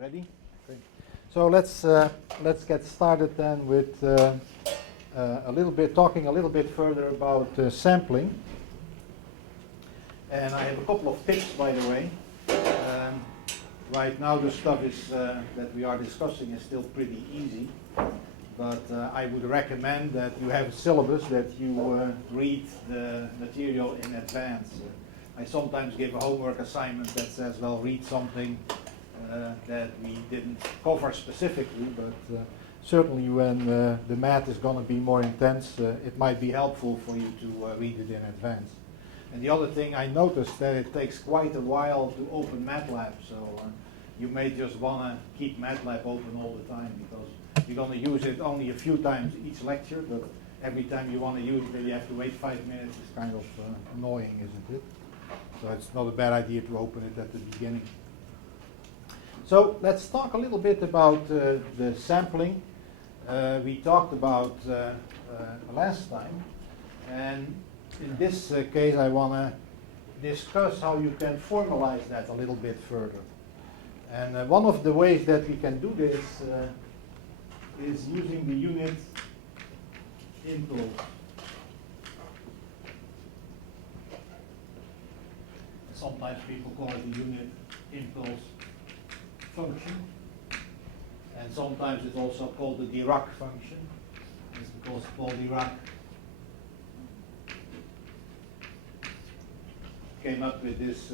Ready? Okay. So let's get started then with talking a little bit further about sampling. And I have a couple of tips, by the way. Right now, the stuff is that we are discussing is still pretty easy, but I would recommend that you have a syllabus, that you read the material in advance. I sometimes give a homework assignment that says, well, read something that we didn't cover specifically, but certainly when the math is going to be more intense, it might be helpful for you to read it in advance. And the other thing, I noticed that it takes quite a while to open MATLAB, so you may just want to keep MATLAB open all the time, because you're going to use it only a few times each lecture, but every time you want to use it, you have to wait 5 minutes. It's kind of annoying, isn't it? So it's not a bad idea to open it at the beginning. So let's talk a little bit about the sampling we talked about last time. And in this case, I want to discuss how you can formalize that a little bit further. And one of the ways that we can do this is using the unit impulse. Sometimes people call it the unit impulse function, and sometimes it's also called the Dirac function. It's because Paul Dirac came up with this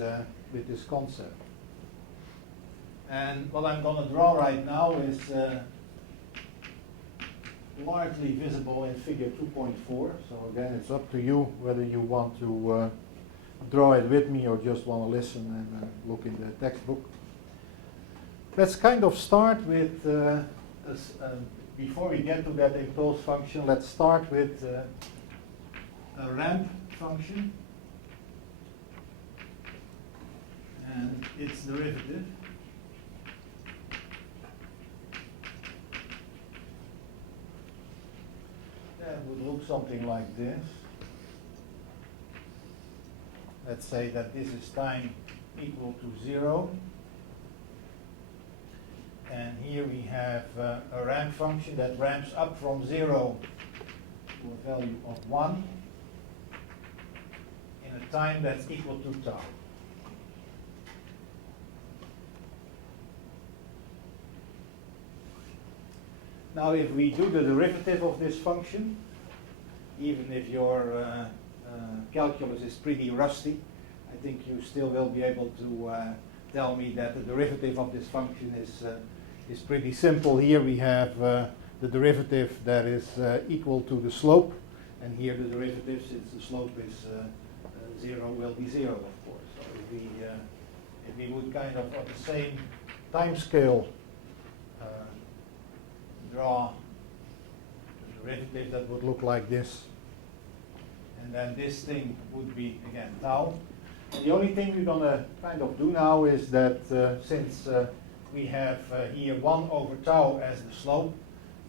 concept. And what I'm going to draw right now is largely visible in figure 2.4. So again, it's up to you whether you want to draw it with me or just want to listen and look in the textbook. Let's kind of start with, before we get to that impulse function, let's start with a ramp function and its derivative. That would look something like this. Let's say that this is time equal to 0. And here we have a ramp function that ramps up from 0 to a value of 1 in a time that's equal to tau. Now if we do the derivative of this function, even if your calculus is pretty rusty, I think you still will be able to tell me that the derivative of this function is pretty simple. Here we have the derivative that is equal to the slope, and here the derivative, since the slope is 0, will be 0, of course. So if we would kind of on the same time scale draw the derivative, that would look like this. And then this thing would be, again, tau. And the only thing we're going to kind of do now is that since we have here 1 over tau as the slope,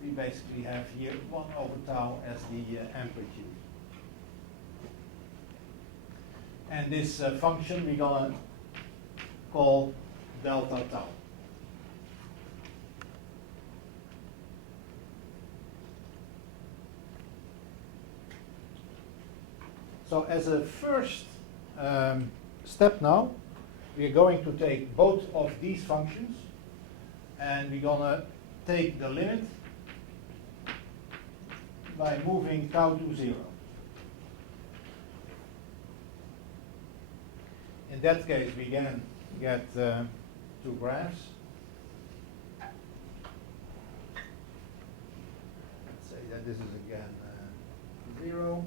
we basically have here 1 over tau as the amplitude. And this function we're going to call delta tau. So as a first step now, we're going to take both of these functions and we're going to take the limit by moving tau to 0. In that case, we again get 2 graphs. Let's say that this is again 0.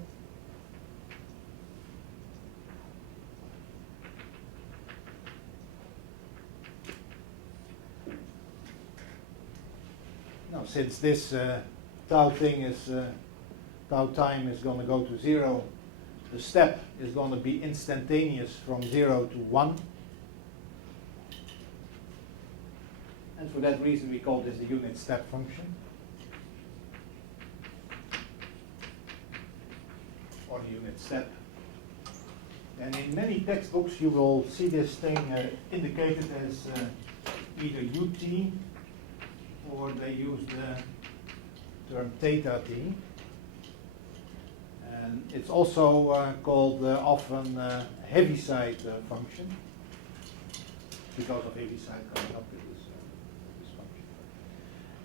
Now, since this tau thing is, tau time is going to go to 0, the step is going to be instantaneous from 0 to 1. And for that reason, we call this the unit step function, or the unit step. And in many textbooks, you will see this thing indicated as either ut or they use the term theta t. And it's also called often Heaviside function because of Heaviside coming up with this function.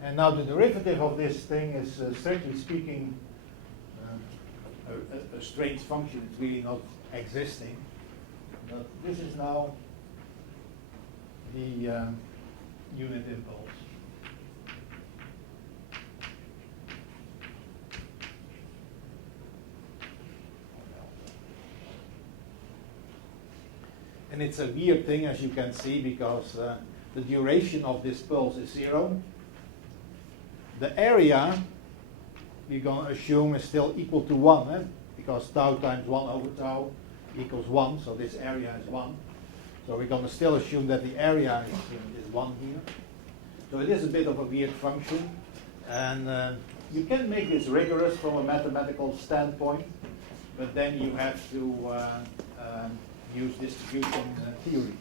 And now the derivative of this thing is, strictly speaking, a strange function. It's really not existing. But this is now the unit impulse. And it's a weird thing, as you can see, because the duration of this pulse is 0. The area, we're going to assume, is still equal to 1, because tau times 1 over tau equals 1, so this area is 1. So we're going to still assume that the area is 1 here. So it is a bit of a weird function. And you can make this rigorous from a mathematical standpoint, but then you have to use distribution theory.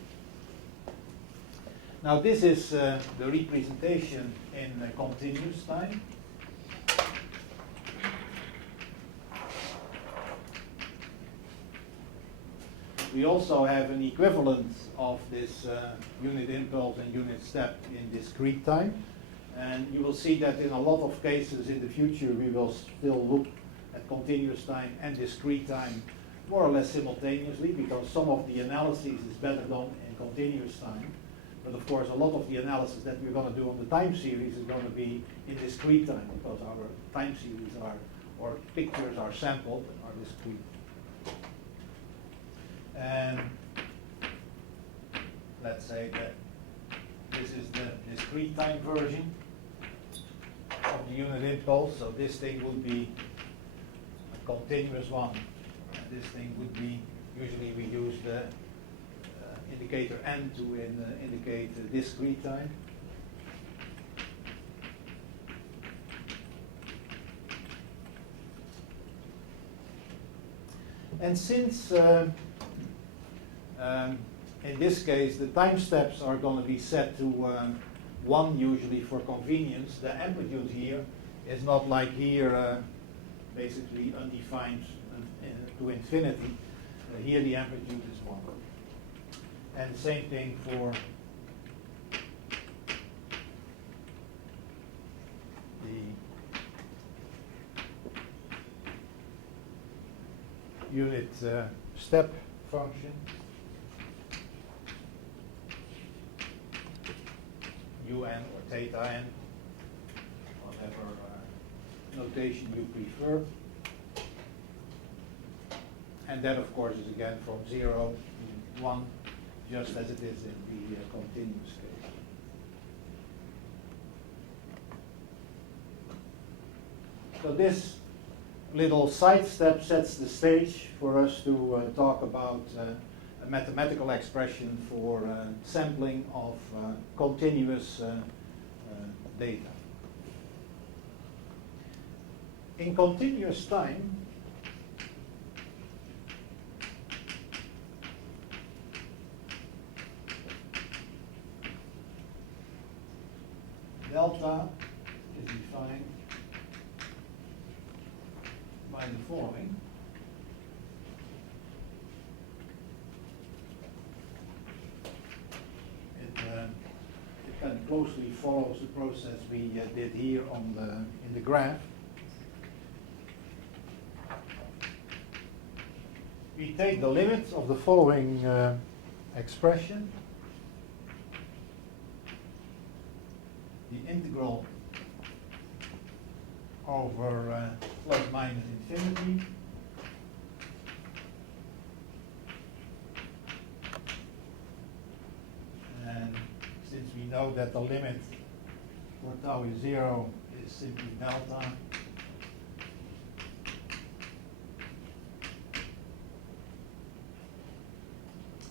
Now this is the representation in continuous time. We also have an equivalent of this unit impulse and unit step in discrete time. And you will see that in a lot of cases in the future we will still look at continuous time and discrete time more or less simultaneously, because some of the analysis is better done in continuous time. But of course a lot of the analysis that we're going to do on the time series is going to be in discrete time, because our time series or pictures are sampled and are discrete. And let's say that this is the discrete time version of the unit impulse. So this thing would be a continuous one. And this thing would be, usually we use the indicator n to indicate discrete time. And since in this case the time steps are going to be set to 1 usually for convenience, the amplitude here is not like here basically undefined to infinity. Here the amplitude is 1. And same thing for the unit step function. Un or theta n, whatever notation you prefer. And that of course is again from 0 to 1, just as it is in the continuous case. So this little sidestep sets the stage for us to talk about a mathematical expression for sampling of continuous data. In continuous time, delta is defined by the following. It kind of closely follows the process we did here on in the graph. We take the limit of the following expression. The integral over plus minus infinity and since we know that the limit for tau is 0 is simply delta,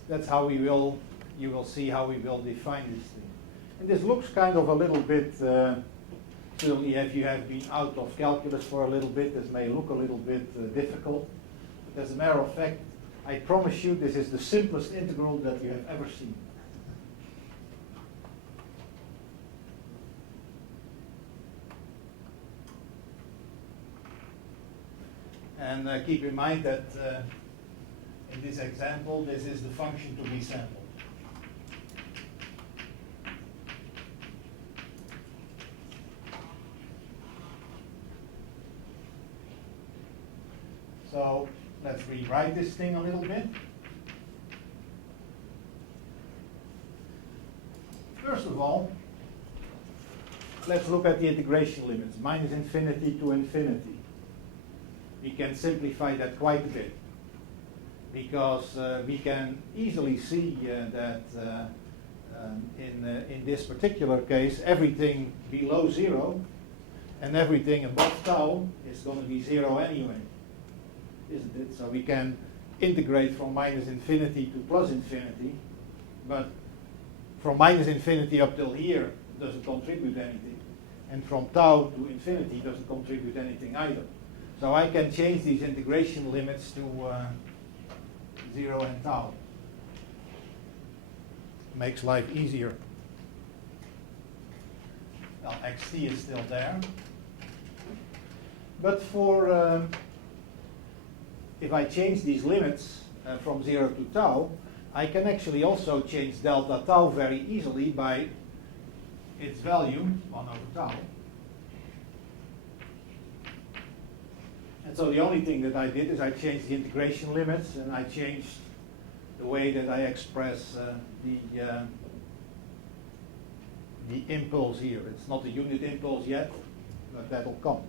that's how we will, you will see how we will define this thing. And this looks kind of a little bit, certainly if you have been out of calculus for a little bit, this may look a little bit difficult. But as a matter of fact, I promise you this is the simplest integral that you have ever seen. And keep in mind that in this example, this is the function to be sampled. So let's rewrite this thing a little bit. First of all, let's look at the integration limits, minus infinity to infinity. We can simplify that quite a bit, because we can easily see that in this particular case, everything below 0 and everything above tau is going to be 0 anyway, isn't it? So we can integrate from minus infinity to plus infinity, but from minus infinity up till here doesn't contribute anything, and from tau to infinity doesn't contribute anything either. So I can change these integration limits to 0 and tau. Makes life easier. Well, xt is still there. But for if I change these limits from 0 to tau, I can actually also change delta tau very easily by its value, 1 over tau. And so the only thing that I did is I changed the integration limits, and I changed the way that I express the impulse here. It's not a unit impulse yet, but that'll come.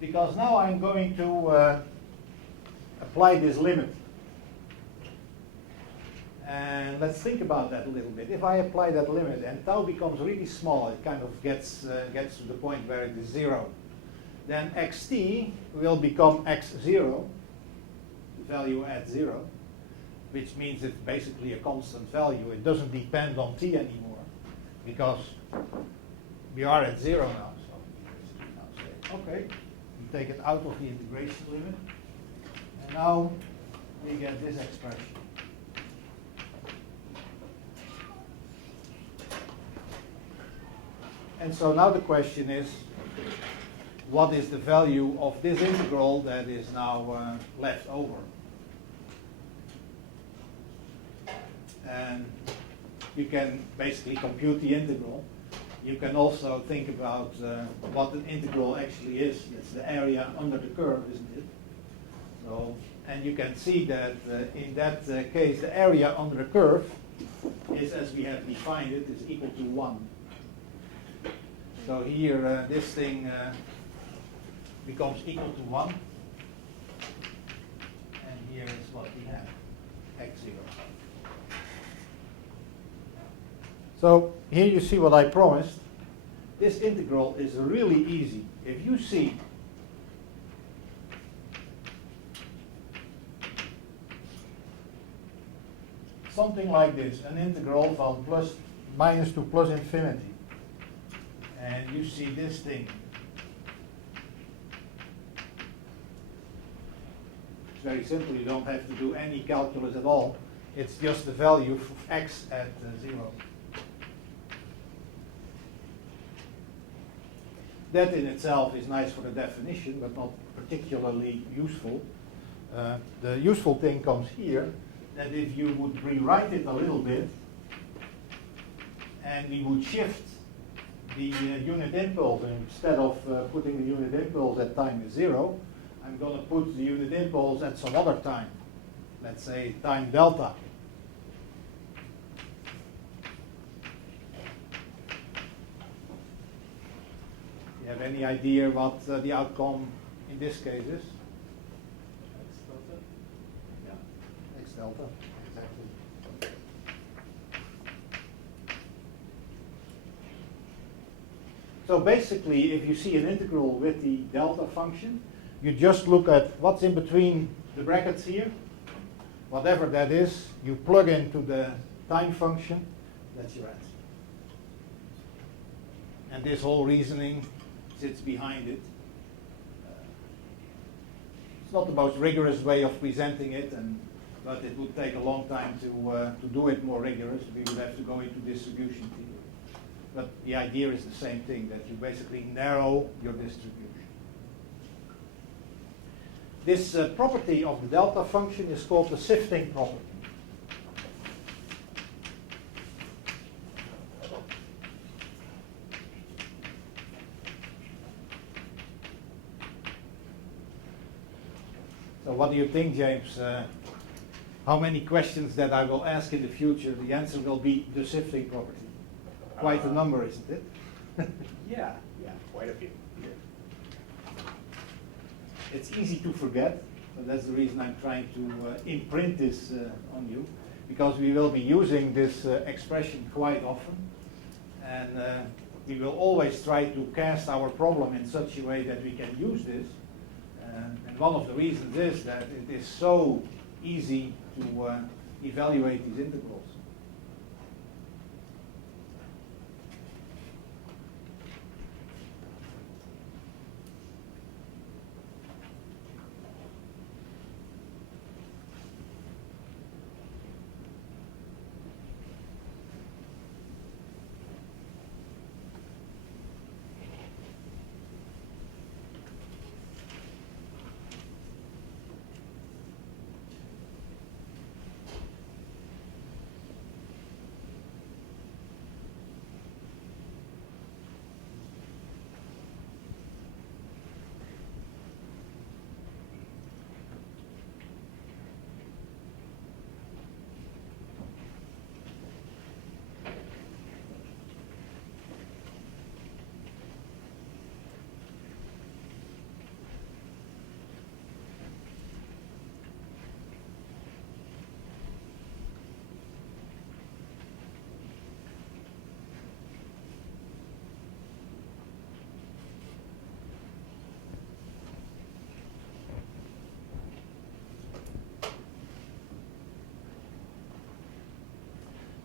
Because now I'm going to apply this limit. And let's think about that a little bit. If I apply that limit and tau becomes really small, it kind of gets to the point where it is 0, then xt will become x0, the value at 0, which means it's basically a constant value. It doesn't depend on t anymore, because we are at 0 now. So we now say, okay, we take it out of the integration limit, and now we get this expression. And so now the question is, what is the value of this integral that is now left over? And you can basically compute the integral. You can also think about what an integral actually is. It's the area under the curve, isn't it? So, and you can see that in that case, the area under the curve is, as we have defined it, is equal to 1. So here, this thing becomes equal to 1. And here is what we have, x0. So here you see what I promised. This integral is really easy. If you see something like this, an integral from minus to plus infinity, and you see this thing, it's very simple. You don't have to do any calculus at all. It's just the value of x at 0. That in itself is nice for the definition, but not particularly useful. The useful thing comes here, that if you would rewrite it a little bit, and we would shift the unit impulse, and instead of putting the unit impulse at time 0, I'm going to put the unit impulse at some other time. Let's say time delta. You have any idea what the outcome in this case is? X delta? Yeah, X delta, exactly. So basically, if you see an integral with the delta function, you just look at what's in between the brackets here. Whatever that is, you plug into the time function, that's your answer. And this whole reasoning sits behind it. It's not the most rigorous way of presenting it, but it would take a long time to do it more rigorous. We would have to go into distribution theory. But the idea is the same thing, that you basically narrow your distribution. This property of the delta function is called the sifting property. So what do you think, James? How many questions that I will ask in the future, the answer will be the sifting property? Quite a number, isn't it? Yeah, quite a few. It's easy to forget, so that's the reason I'm trying to imprint this on you, because we will be using this expression quite often, and we will always try to cast our problem in such a way that we can use this. And one of the reasons is that it is so easy to evaluate these integrals.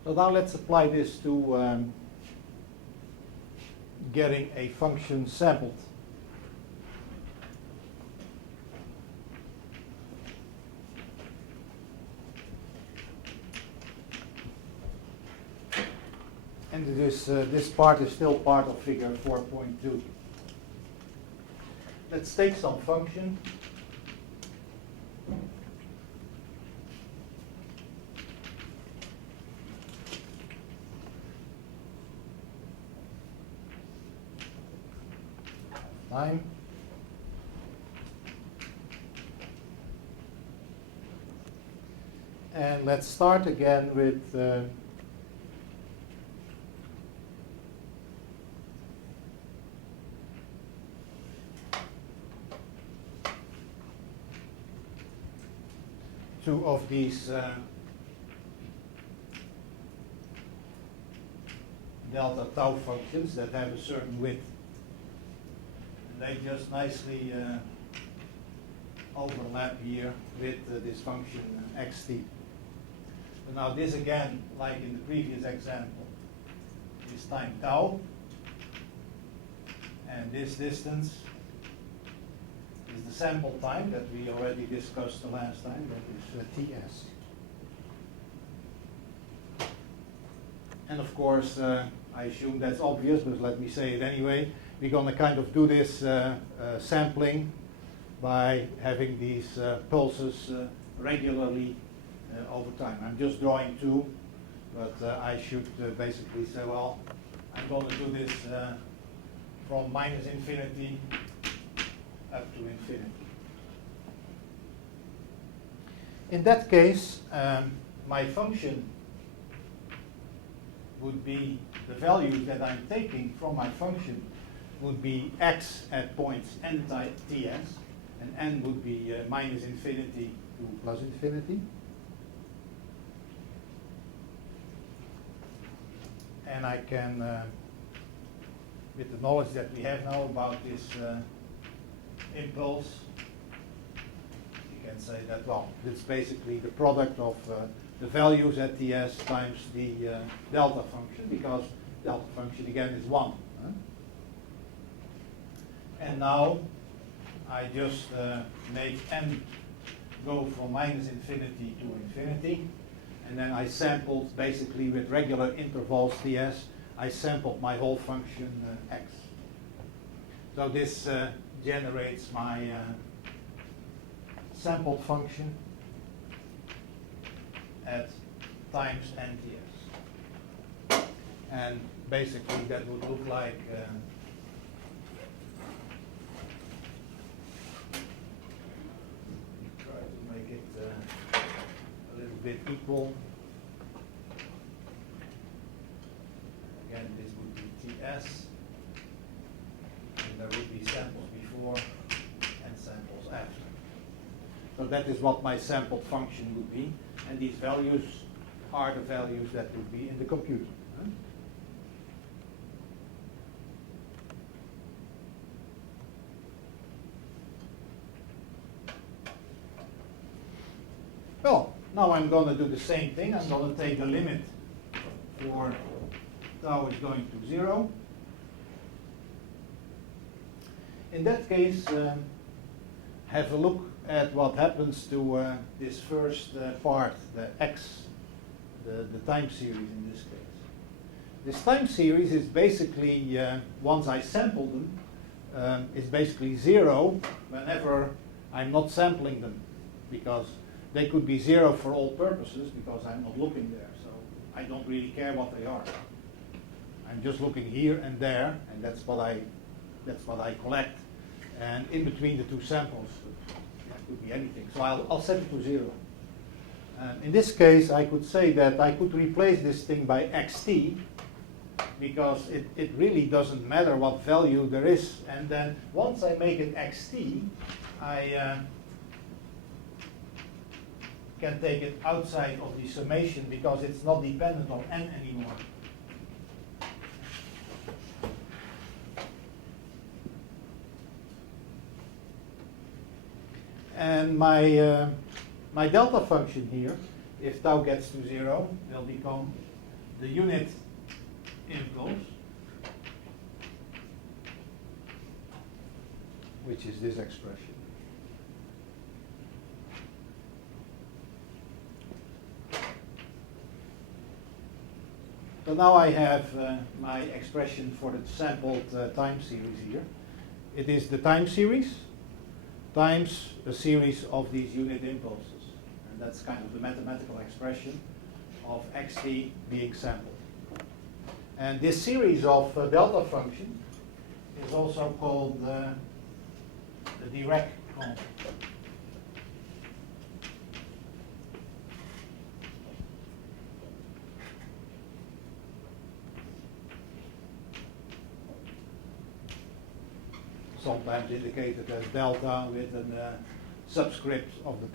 So now let's apply this to getting a function sampled. And this part is still part of figure 4.2. Let's take some function. Time. And let's start again with two of these delta tau functions that have a certain width. They just nicely overlap here with this function xt. So now this again, like in the previous example, is time tau, and this distance is the sample time that we already discussed the last time, that is ts. And of course, I assume that's obvious, but let me say it anyway. We're going to kind of do this sampling by having these pulses regularly over time. I'm just drawing two, but I should basically say, well, I'm going to do this from minus infinity up to infinity. In that case, my function would be the values that I'm taking from my function would be x at points n ts, and n would be minus infinity to plus infinity. And I can, with the knowledge that we have now about this impulse, you can say that, well, it's basically the product of the values at ts times the delta function, because delta function again is 1. And now I just make n go from minus infinity to infinity, and then I sampled basically with regular intervals ts. I sampled my whole function x. So this generates my sampled function at times nts. And basically that would look like try to make it a little bit equal. Again, this would be ts, and there would be samples before and samples after. So that is what my sampled function would be, and these values are the values that would be in the computer. Well, now I'm going to do the same thing. I'm going to take the limit for tau is going to 0. In that case, have a look at what happens to this first part, the x, the time series in this case. This time series is basically, once I sample them, is basically 0 whenever I'm not sampling them, because they could be 0 for all purposes because I'm not looking there, so I don't really care what they are. I'm just looking here and there, and that's what I collect. And in between the two samples, it could be anything. So I'll set it to 0. In this case, I could say that I could replace this thing by xt, because it really doesn't matter what value there is. And then once I make it xt, I can take it outside of the summation because it's not dependent on n anymore. And my delta function here, if tau gets to 0, will become the unit impulse, which is this expression. So now I have my expression for the sampled time series here. It is the time series times a series of these unit impulses. And that's kind of the mathematical expression of xt being sampled. And this series of delta function is also called the Dirac constant. Sometimes indicated as delta with a subscript of the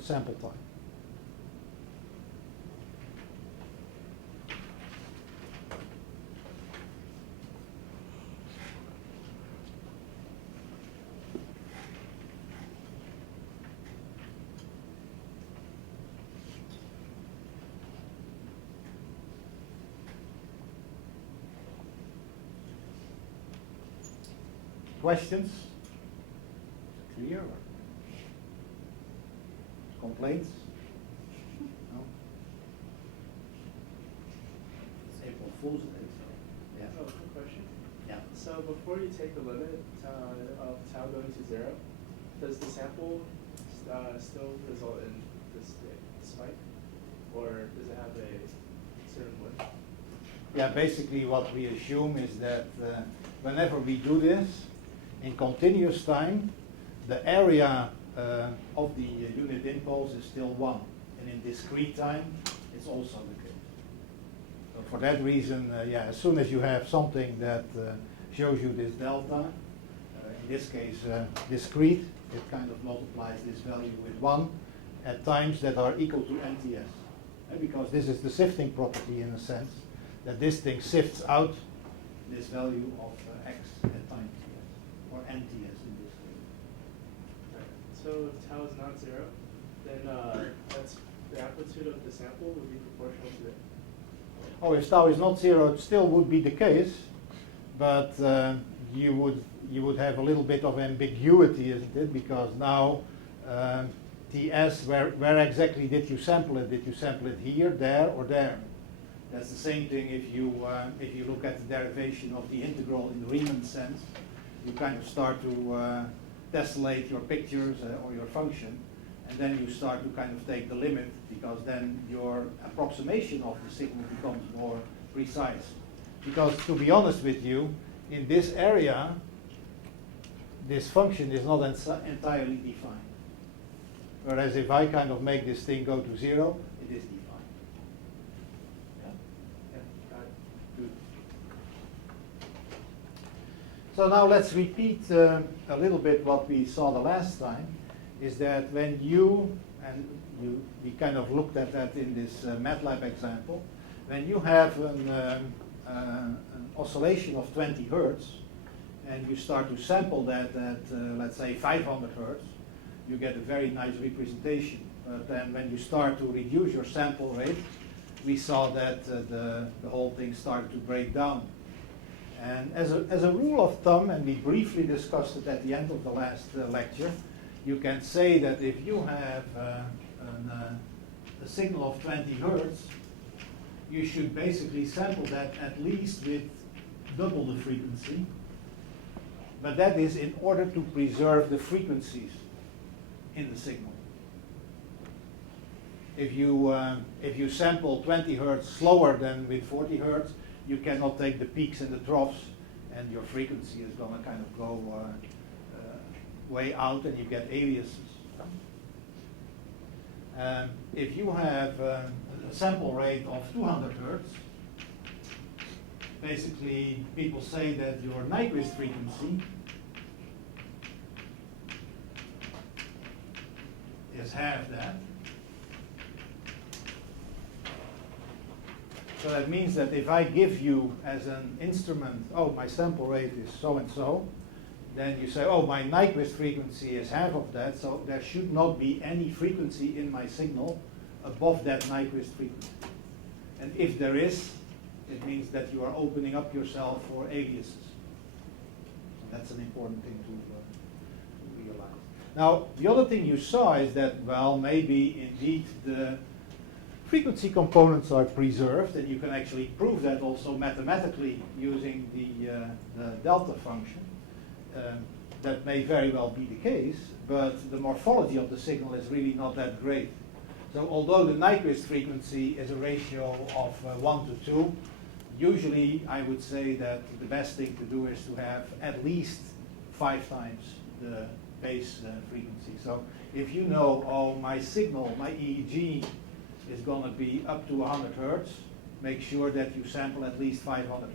sample time. Questions? Clear? Or complaints? No? It's April Fool's Day, so yeah. Oh, quick question. Yeah. So before you take the limit of tau going to 0, does the sample still result in this spike, or does it have a certain width? Yeah, basically what we assume is that whenever we do this, in continuous time, the area of the unit impulse is still 1. And in discrete time, it's also the case. So for that reason, yeah, as soon as you have something that shows you this delta, in this case discrete, it kind of multiplies this value with 1 at times that are equal to NTS. Because this is the sifting property in a sense, that this thing sifts out this value of x at time ts, or nts in this case. Right. So if tau is not 0, then that's the amplitude of the sample would be proportional to it. Oh, if tau is not 0, it still would be the case, but you would have a little bit of ambiguity, isn't it? Because now ts, where exactly did you sample it? Did you sample it here, there, or there? That's the same thing if you look at the derivation of the integral in the Riemann sense. You kind of start to tessellate your pictures or your function, and then you start to kind of take the limit, because then your approximation of the signal becomes more precise. Because to be honest with you, in this area, this function is not entirely defined. Whereas if I kind of make this thing go to 0, it is defined. Yeah, got it. Good. So now let's repeat a little bit what we saw the last time, is that when we kind of looked at that in this MATLAB example, when you have an oscillation of 20 Hertz, and you start to sample that at, let's say, 500 Hertz, you get a very nice representation. But then when you start to reduce your sample rate, we saw that the whole thing started to break down. And as a rule of thumb, and we briefly discussed it at the end of the last lecture, you can say that if you have a signal of 20 Hertz, you should basically sample that at least with double the frequency. But that is in order to preserve the frequencies in the signal. If you sample 20 Hertz slower than with 40 Hertz, you cannot take the peaks and the troughs, and your frequency is going to kind of go way out, and you get aliases. If you have a sample rate of 200 Hertz, basically people say that your Nyquist frequency is half that. So that means that if I give you as an instrument, oh, my sample rate is so and so, then you say, oh, my Nyquist frequency is half of that, so there should not be any frequency in my signal above that Nyquist frequency. And if there is, it means that you are opening up yourself for aliases. So that's an important thing to realize. Now, the other thing you saw is that, well, maybe indeed the frequency components are preserved, and you can actually prove that also mathematically using the delta function. That may very well be the case, but the morphology of the signal is really not that great. So although the Nyquist frequency is a ratio of 1 to 2, usually I would say that the best thing to do is to have at least 5 times the base frequency. So if you know, oh, my signal, my EEG is going to be up to 100 Hertz, make sure that you sample at least 500 Hertz.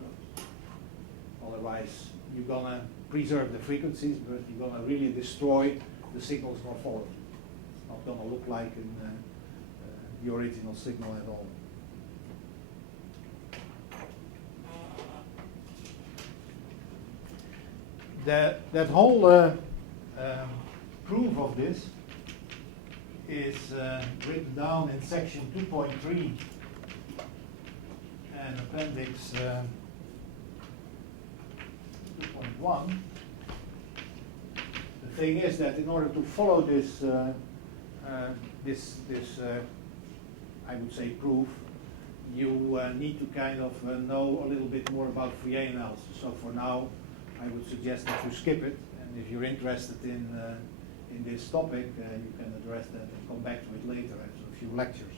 Otherwise, you're going to preserve the frequencies, but you're going to really destroy the signal's morphology. It's not going to look like in the original signal at all. That whole proof of this is written down in section 2.3 and appendix 2.1. The thing is that in order to follow this, I would say, proof, you need to kind of know a little bit more about Fourier analysis. So for now, I would suggest that you skip it, and if you're interested in this topic, you can address that and come back to it later after a few lectures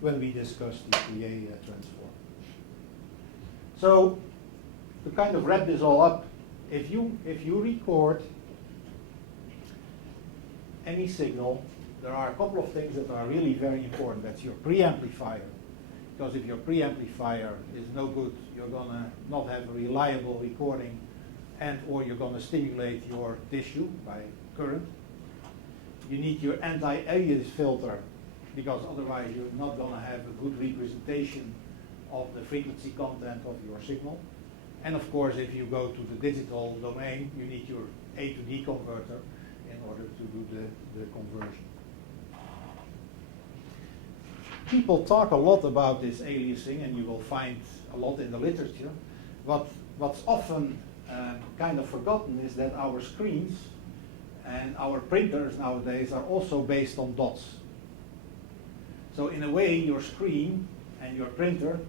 when we discuss the Fourier transform. So to kind of wrap this all up, if you record any signal, there are a couple of things that are really very important. That's your preamplifier. Because if your preamplifier is no good, you're going to not have a reliable recording, and or you're going to stimulate your tissue by current. You need your anti-alias filter, because otherwise you're not going to have a good representation of the frequency content of your signal. And of course, if you go to the digital domain, you need your A to D converter in order to do the conversion. People talk a lot about this aliasing, and you will find a lot in the literature. What's often kind of forgotten is that our screens and our printers nowadays are also based on dots. So in a way, your screen and your printer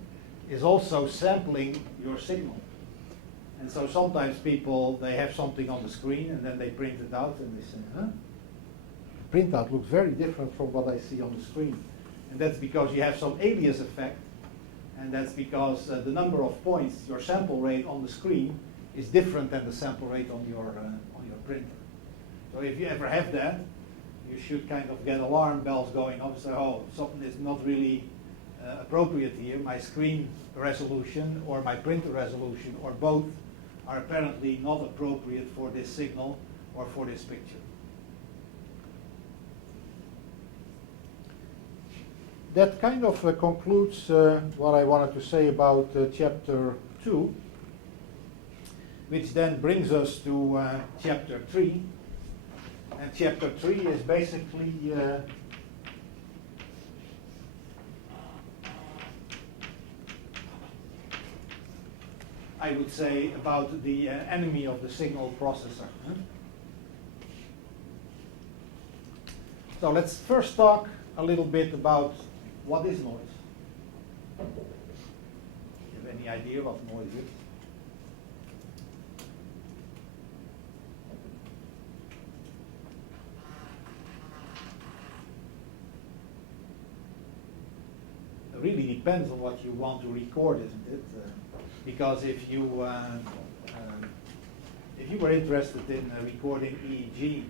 is also sampling your signal. And so sometimes people, they have something on the screen and then they print it out and they say, huh? Printout looks very different from what I see on the screen. And that's because you have some alias effect, and that's because the number of points, your sample rate on the screen, is different than the sample rate on your printer. So if you ever have that, you should kind of get alarm bells going off and say, oh, something is not really appropriate here. My screen resolution or my printer resolution or both are apparently not appropriate for this signal or for this picture. That kind of concludes what I wanted to say about chapter 2, which then brings us to chapter 3. And chapter 3 is basically I would say about the enemy of the signal processor. So let's first talk a little bit about what is noise. Do you have any idea what noise is? It really depends on what you want to record, isn't it? Because if you were interested in recording EEG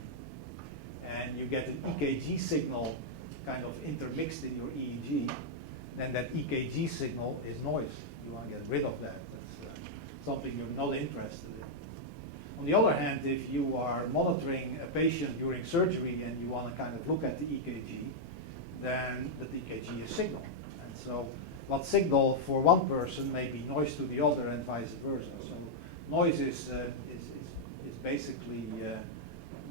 and you get an EKG signal kind of intermixed in your EEG, then that EKG signal is noise. You want to get rid of that. That's something you're not interested in. On the other hand, if you are monitoring a patient during surgery and you want to kind of look at the EKG, then the EKG is signal. And so what signal for one person may be noise to the other and vice versa. So noise is basically,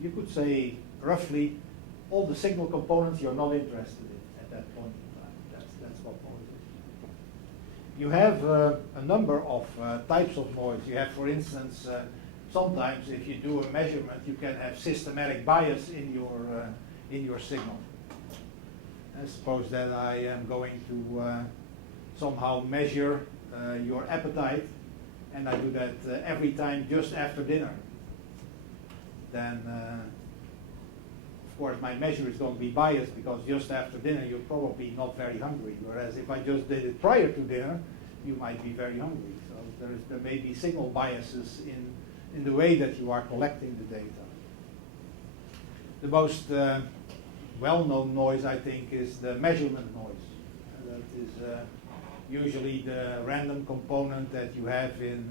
you could say roughly, all the signal components you're not interested in at that point in time. That's what noise is. You have a number of types of noise. You have, for instance, sometimes if you do a measurement, you can have systematic bias in your signal. I suppose that I am going to somehow measure your appetite, and I do that every time just after dinner. Then of course, my measure is going to be biased because just after dinner you're probably not very hungry. Whereas if I just did it prior to dinner, you might be very hungry. So there may be signal biases in the way that you are collecting the data. The most well-known noise, I think, is the measurement noise. That is usually the random component that you have in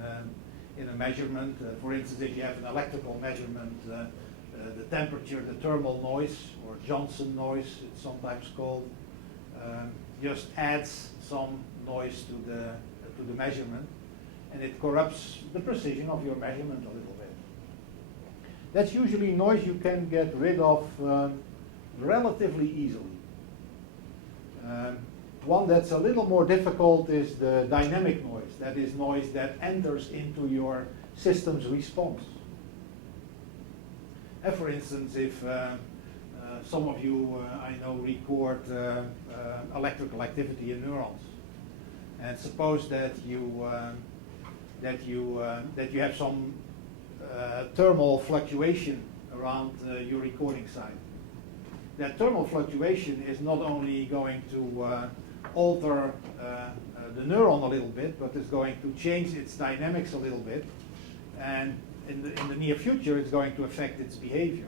a measurement. For instance, if you have an electrical measurement, the temperature, the thermal noise, or Johnson noise, it's sometimes called, just adds some noise to the measurement, and it corrupts the precision of your measurement a little bit. That's usually noise you can get rid of relatively easily. One that's a little more difficult is the dynamic noise. That is noise that enters into your system's response. For instance, if some of you, I know, record electrical activity in neurons, and suppose that you have some thermal fluctuation around your recording site. That thermal fluctuation is not only going to alter the neuron a little bit, but it's going to change its dynamics a little bit, and in the near future it's going to affect its behavior.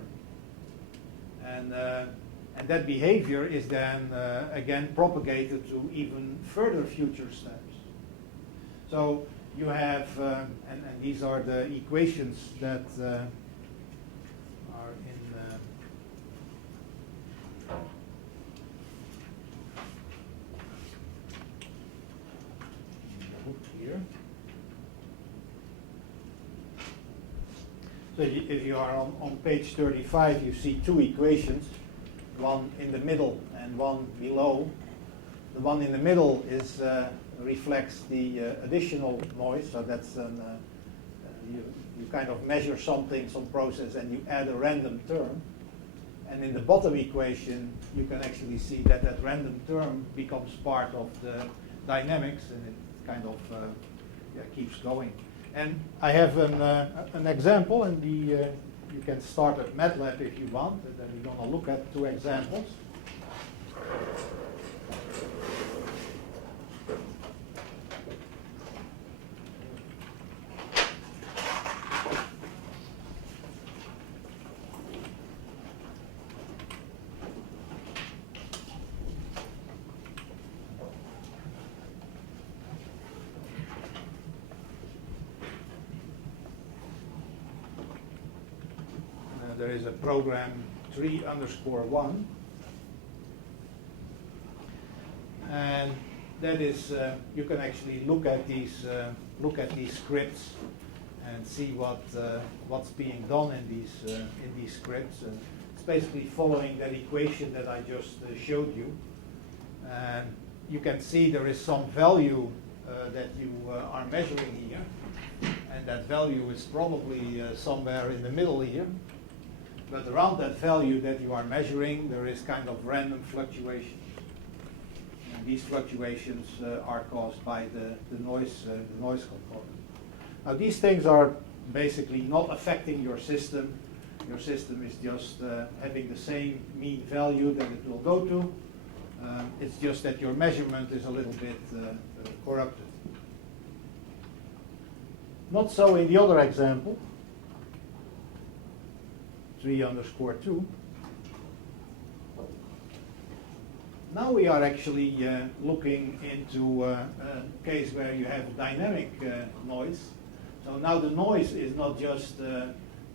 And that behavior is then again propagated to even further future steps. So you have, and these are the equations that are in here. So if you are on page 35, you see two equations, one in the middle and one below. The one in the middle is reflects the additional noise, so that's you kind of measure something, some process, and you add a random term. And in the bottom equation, you can actually see that that random term becomes part of the dynamics, and it kind of keeps going. And I have an example, and you can start at MATLAB if you want, and then we're going to look at two examples. There is a program 3_1, and that is you can actually look at these scripts and see what's being done in these scripts. And it's basically following that equation that I just showed you. And you can see there is some value that you are measuring here, and that value is probably somewhere in the middle here. But around that value that you are measuring, there is kind of random fluctuations. And these fluctuations are caused by the noise component. Now these things are basically not affecting your system. Your system is just having the same mean value that it will go to. It's just that your measurement is a little bit corrupted. Not so in the other example. 3_2. Now we are actually looking into a case where you have dynamic noise. So now the noise is not just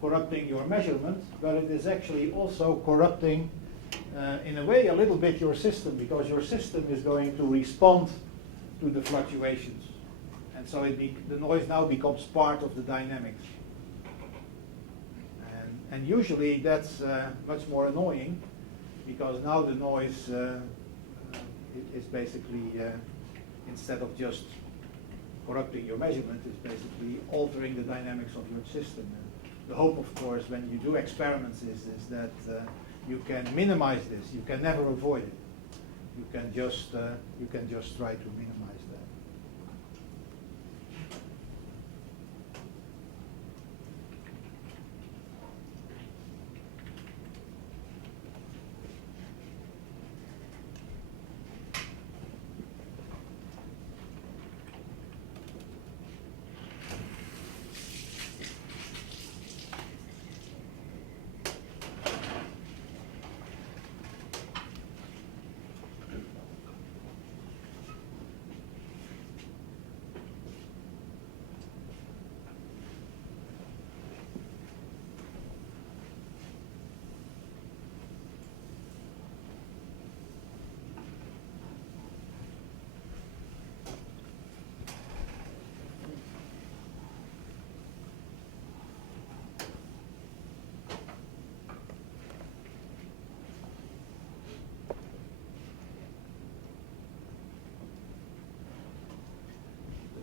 corrupting your measurement, but it is actually also corrupting, in a way, a little bit your system, because your system is going to respond to the fluctuations. And so the noise now becomes part of the dynamics. And usually that's much more annoying, because now the noise is basically, instead of just corrupting your measurement, is basically altering the dynamics of your system. And the hope, of course, when you do experiments is that you can minimize this. You can never avoid it. You can just try to minimize that.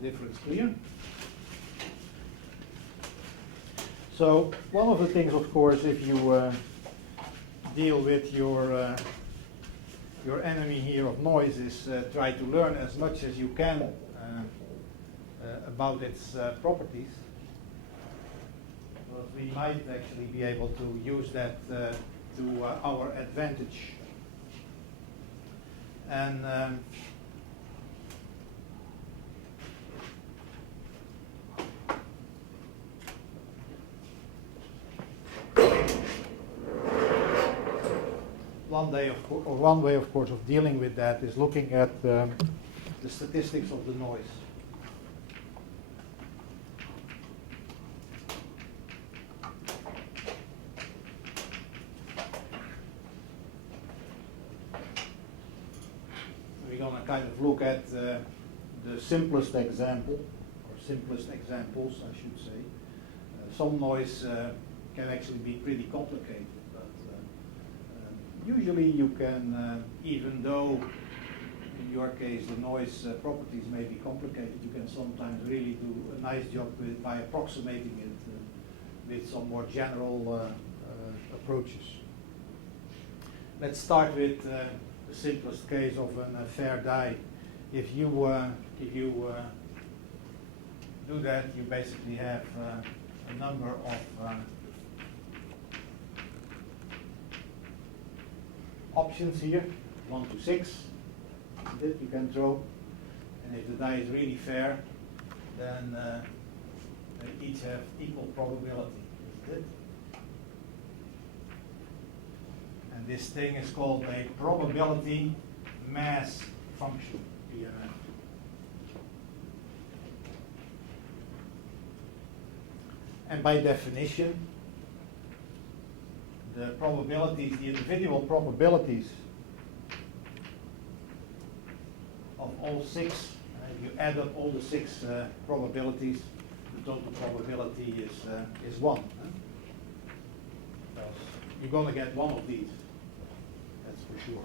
Difference clear? So one of the things, of course, if you deal with your enemy here of noise, is try to learn as much as you can about its properties. But we might actually be able to use that to our advantage. And one way, of course, of dealing with that is looking at the statistics of the noise. We're going to kind of look at the simplest example, or simplest examples, I should say. Some noise can actually be pretty complicated. Usually you can, even though in your case the noise properties may be complicated, you can sometimes really do a nice job by approximating it with some more general approaches. let's start with the simplest case of a fair die. If you do that, you basically have a number of options here, 1 to 6 that you can throw, and if the die is really fair, then they each have equal probability, isn't it? And this thing is called a probability mass function, PMF. And by definition, the probabilities, the individual probabilities of all 6, if you add up all the 6 probabilities, the total probability is 1. Because you're going to get one of these, that's for sure.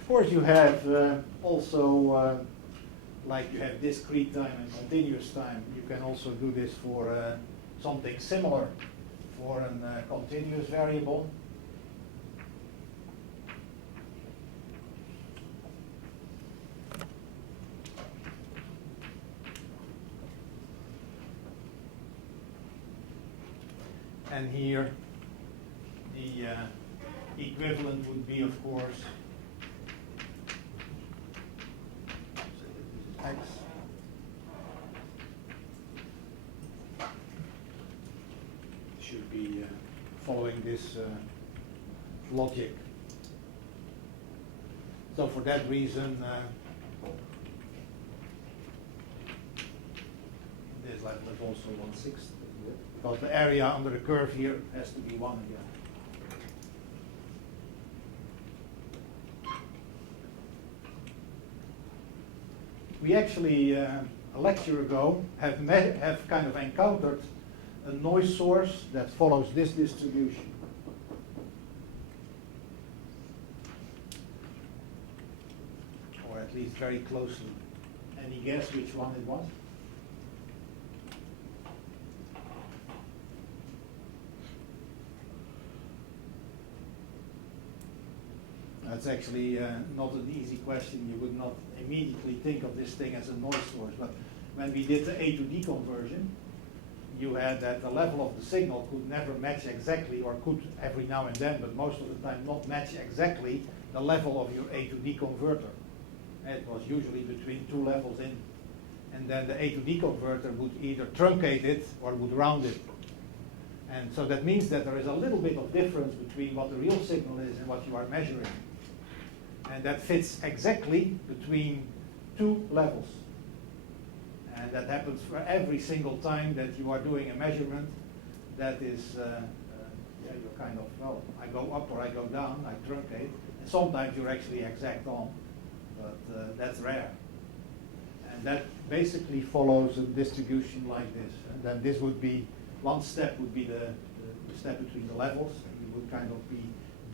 Of course, you have also like you have discrete time and continuous time, you can also do this for something similar for a continuous variable. And here the equivalent would be, of course, X. Should be following this logic. So for that reason, this level is also 1/6, because the area under the curve here has to be 1 again. We actually, a lecture ago, have kind of encountered a noise source that follows this distribution. Or at least very closely. Any guess which one it was? That's actually not an easy question. You would not immediately think of this thing as a noise source. But when we did the A to D conversion, you had that the level of the signal could never match exactly, or could every now and then, but most of the time not match exactly the level of your A to D converter. It was usually between 2 levels in. And then the A to D converter would either truncate it or would round it. And so that means that there is a little bit of difference between what the real signal is and what you are measuring. And that fits exactly between 2 levels. And that happens for every single time that you are doing a measurement. That is, you're kind of, well, I go up or I go down, I truncate. And sometimes you're actually exact on, but that's rare. And that basically follows a distribution like this. And then this would be, one step would be the step between the levels. And you would kind of be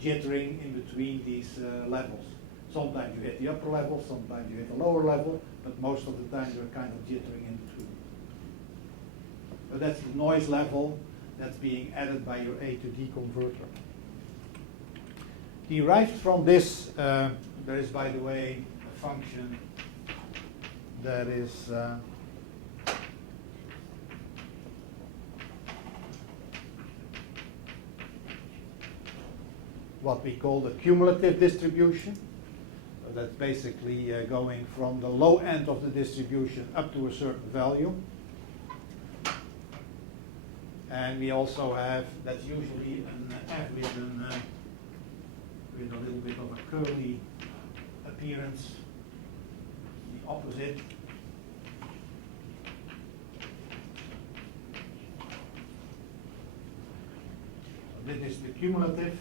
jittering in between these levels. Sometimes you hit the upper level, sometimes you hit the lower level, but most of the time you're kind of jittering in between. So that's the noise level that's being added by your A to D converter. Derived from this, there is, by the way, a function that is what we call the cumulative distribution. So that's basically going from the low end of the distribution up to a certain value. And we also have, that's usually an F with a little bit of a curly appearance, the opposite. So this is the cumulative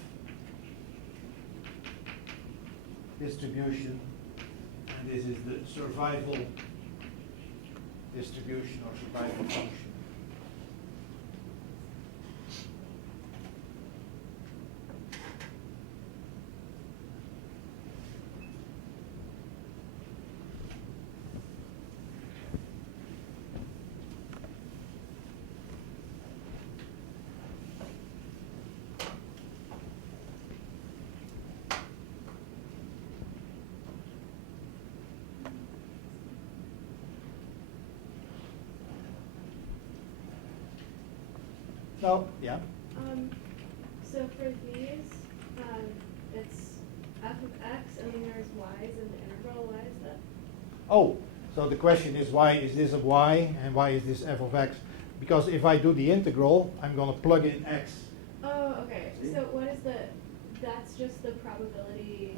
distribution, and this is the survival distribution or survival function. No, yeah. So for these, it's f of x, and then there's y's in the integral. Why is that? Oh, so the question is, why is this a y and why is this f of x? Because if I do the integral, I'm going to plug in x. Oh, okay. See? So what is that's just the probability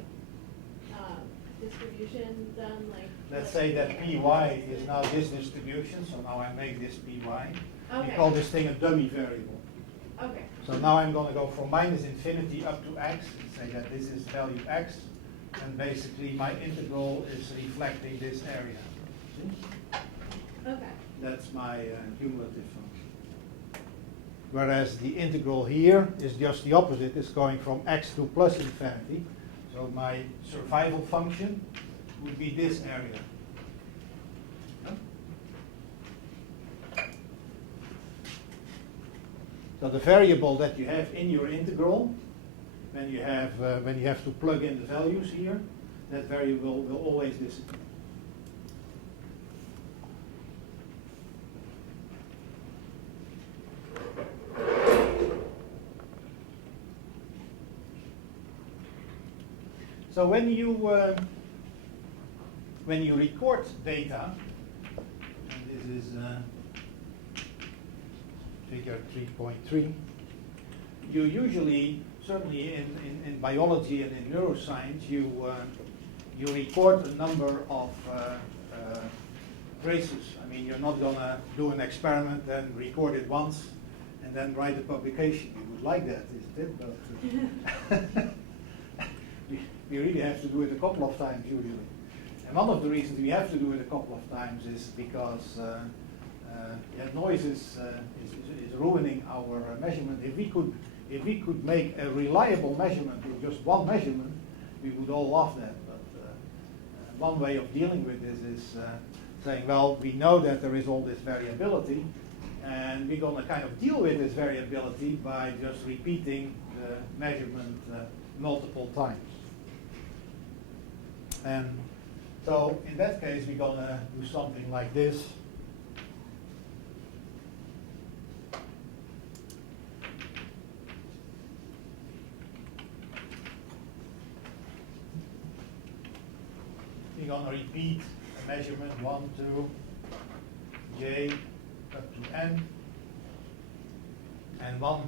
distribution done, like... Let's say that py is now this distribution, so now I make this py. Okay. We call this thing a dummy variable. Okay. So now I'm going to go from minus infinity up to x, and say that this is value x, and basically my integral is reflecting this area. See? Okay. That's my cumulative function. Whereas the integral here is just the opposite, it's going from x to plus infinity. So my survival function would be this area. So the variable that you have in your integral, when you have to plug in the values here, that variable will always disappear. So when you record data, and this is figure 3.3, you usually, certainly in biology and in neuroscience, you record a number of traces. I mean, you're not going to do an experiment and record it once and then write a publication. You would like that, isn't it? But we really have to do it a couple of times usually. And one of the reasons we have to do it a couple of times is because noise is ruining our measurement. If we could make a reliable measurement with just one measurement, we would all love that. But one way of dealing with this is saying, well, we know that there is all this variability, and we're going to kind of deal with this variability by just repeating the measurement multiple times. And so in that case, we're going to do something like this. We're going to repeat a measurement 1, 2, j up to n. And one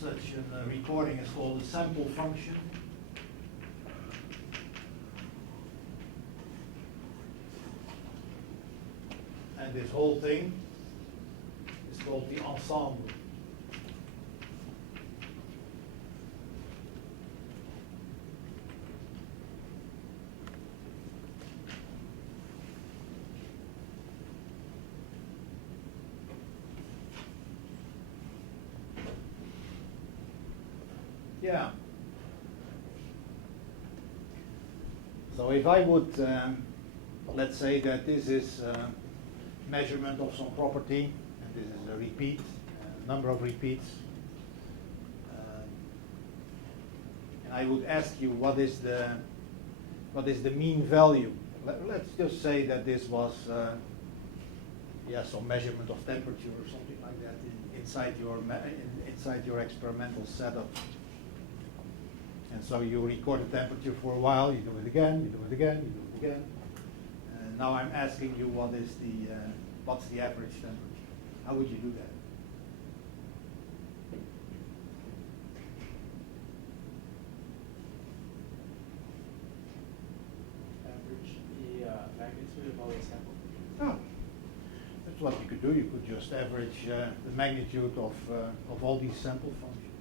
such a recording is called a sample function. And this whole thing is called the ensemble. Yeah. So if I would, let's say that this is measurement of some property, and this is a repeat, number of repeats. And I would ask you, what is the mean value? Let's just say that this was some measurement of temperature or something like that inside your experimental setup. And so you record the temperature for a while, you do it again, you do it again, you do it again. And now I'm asking you, what's the average temperature? How would you do that? Average the magnitude of all the samples. Oh, that's what you could do. You could just average the magnitude of all these sample functions.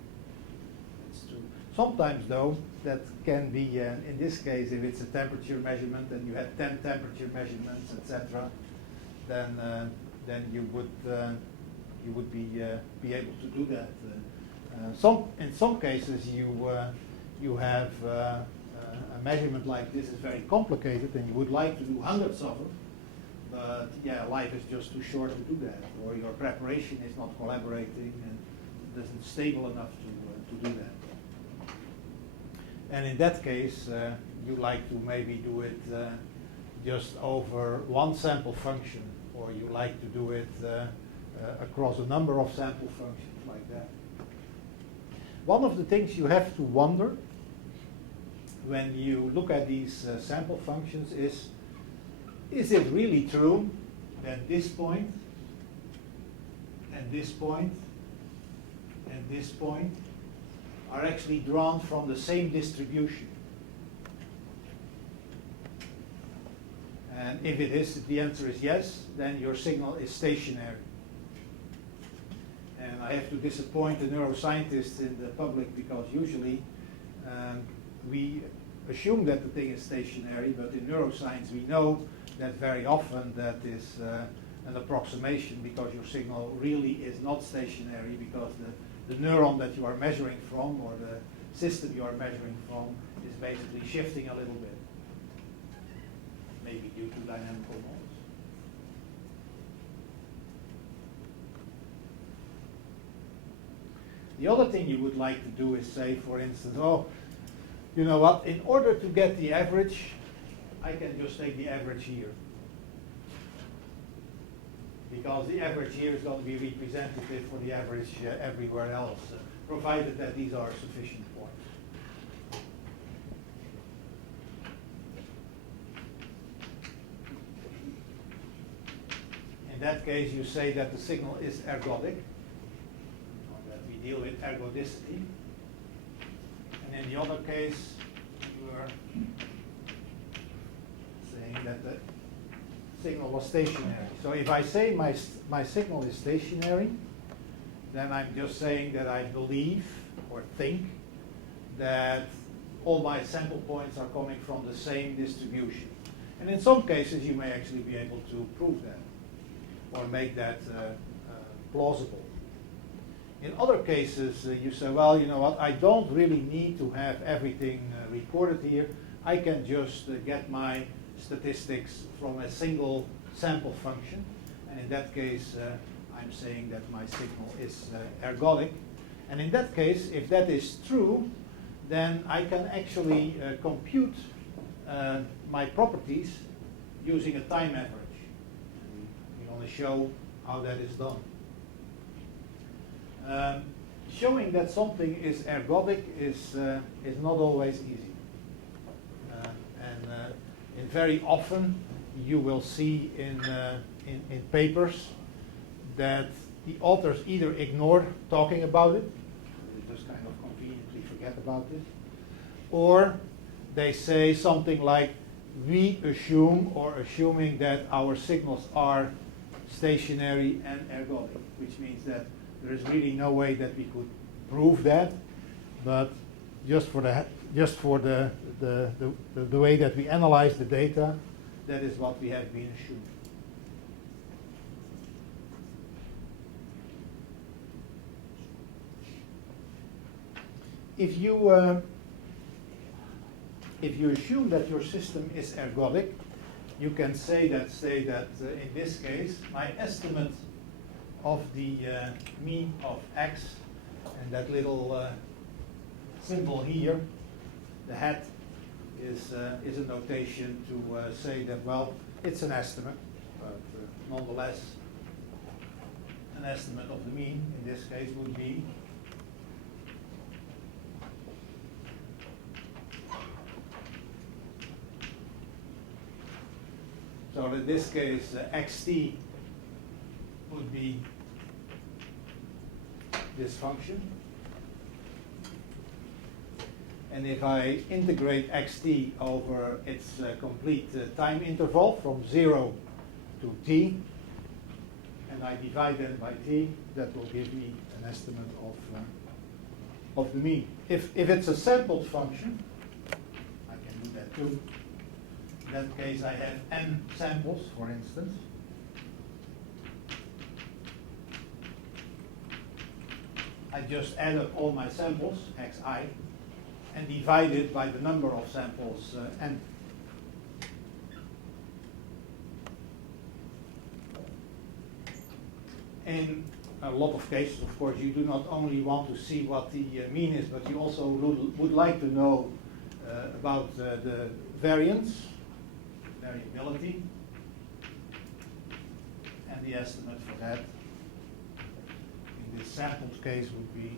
That's true. Sometimes, though, that can be, in this case, if it's a temperature measurement and you had 10 temperature measurements, etc., then you would be able to do that. In some cases, you have a measurement like this is very complicated, and you would like to do hundreds of them. But yeah, life is just too short to do that, or your preparation is not collaborating and isn't stable enough to do that. And in that case, you like to maybe do it just over one sample function, or you like to do it across a number of sample functions like that. One of the things you have to wonder when you look at these sample functions is it really true that this point and this point and this point are actually drawn from the same distribution? And if it is, the answer is yes, then your signal is stationary. And I have to disappoint the neuroscientists in the public because usually we assume that the thing is stationary, but in neuroscience we know that very often that is an approximation because your signal really is not stationary because the neuron that you are measuring from or the system you are measuring from is basically shifting a little bit. Maybe due to dynamical models. The other thing you would like to do is say, for instance, oh, you know what, in order to get the average, I can just take the average here. Because the average here is going to be representative for the average everywhere else, provided that these are sufficient points. In that case, you say that the signal is ergodic, or that we deal with ergodicity. And in the other case, you are saying that the signal was stationary. So if I say my signal is stationary, then I'm just saying that I believe or think that all my sample points are coming from the same distribution. And in some cases, you may actually be able to prove that or make that plausible. In other cases, you say, well, you know what, I don't really need to have everything recorded here. I can just get my statistics from a single sample function. And in that case, I'm saying that my signal is ergodic. And in that case, if that is true, then I can actually compute my properties using a time average. We want to show how that is done. Showing that something is ergodic is not always easy. And very often you will see in papers that the authors either ignore talking about it, they just kind of conveniently forget about it, or they say something like, we assume, or assuming that our signals are stationary and ergodic, which means that there is really no way that we could prove that, but just for the way that we analyze the data, that is what we have been assuming. If you assume that your system is ergodic, you can say that in this case, my estimate of the mean of x, and that little symbol here, the hat, is a notation to say that, well, it's an estimate, but nonetheless, an estimate of the mean in this case would be so in this case, xt would be this function. And if I integrate xt over its complete time interval from 0 to t, and I divide that by t, that will give me an estimate of the mean. If it's a sampled function, I can do that too. In that case, I have n samples, for instance. I just add up all my samples, xi, and divide it by the number of samples, n. In a lot of cases, of course, you do not only want to see what the mean is, but you also would like to know about the variance, variability, and the estimate for that. this sample case would be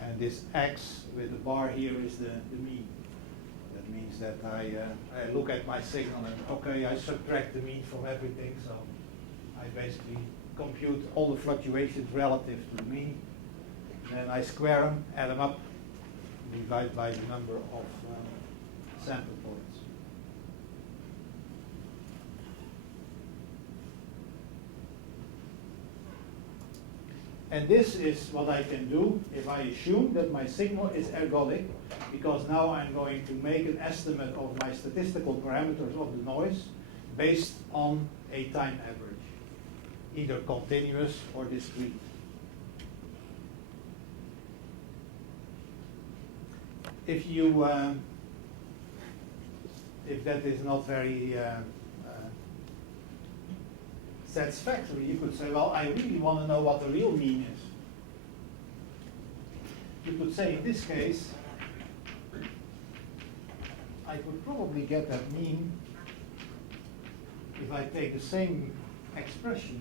and this x with the bar here is the mean. That means that I look at my signal and okay, I subtract the mean from everything, so I basically compute all the fluctuations relative to the mean. Then I square them, add them up, divide by the number of sample points. And this is what I can do if I assume that my signal is ergodic, because now I'm going to make an estimate of my statistical parameters of the noise based on a time average, either continuous or discrete. If you, if that is not very satisfactory, you could say, well, I really want to know what the real mean is. You could say, in this case, I could probably get that mean if I take the same expression,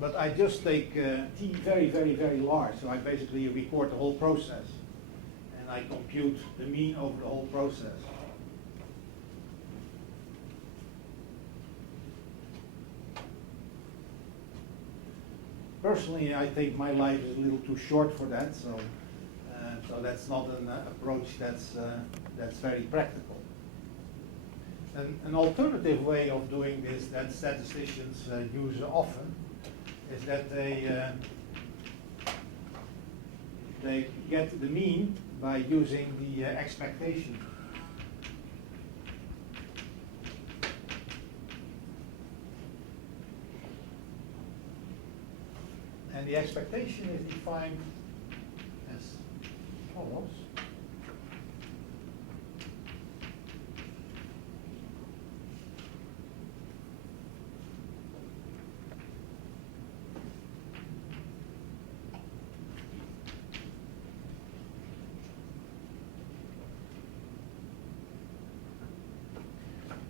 but I just take t very, very, very large, so I basically record the whole process, and I compute the mean over the whole process. Personally, I think my life is a little too short for that, so that's not an approach that's very practical. An alternative way of doing this that statisticians use often is that they get the mean by using the expectation. And the expectation is defined as follows.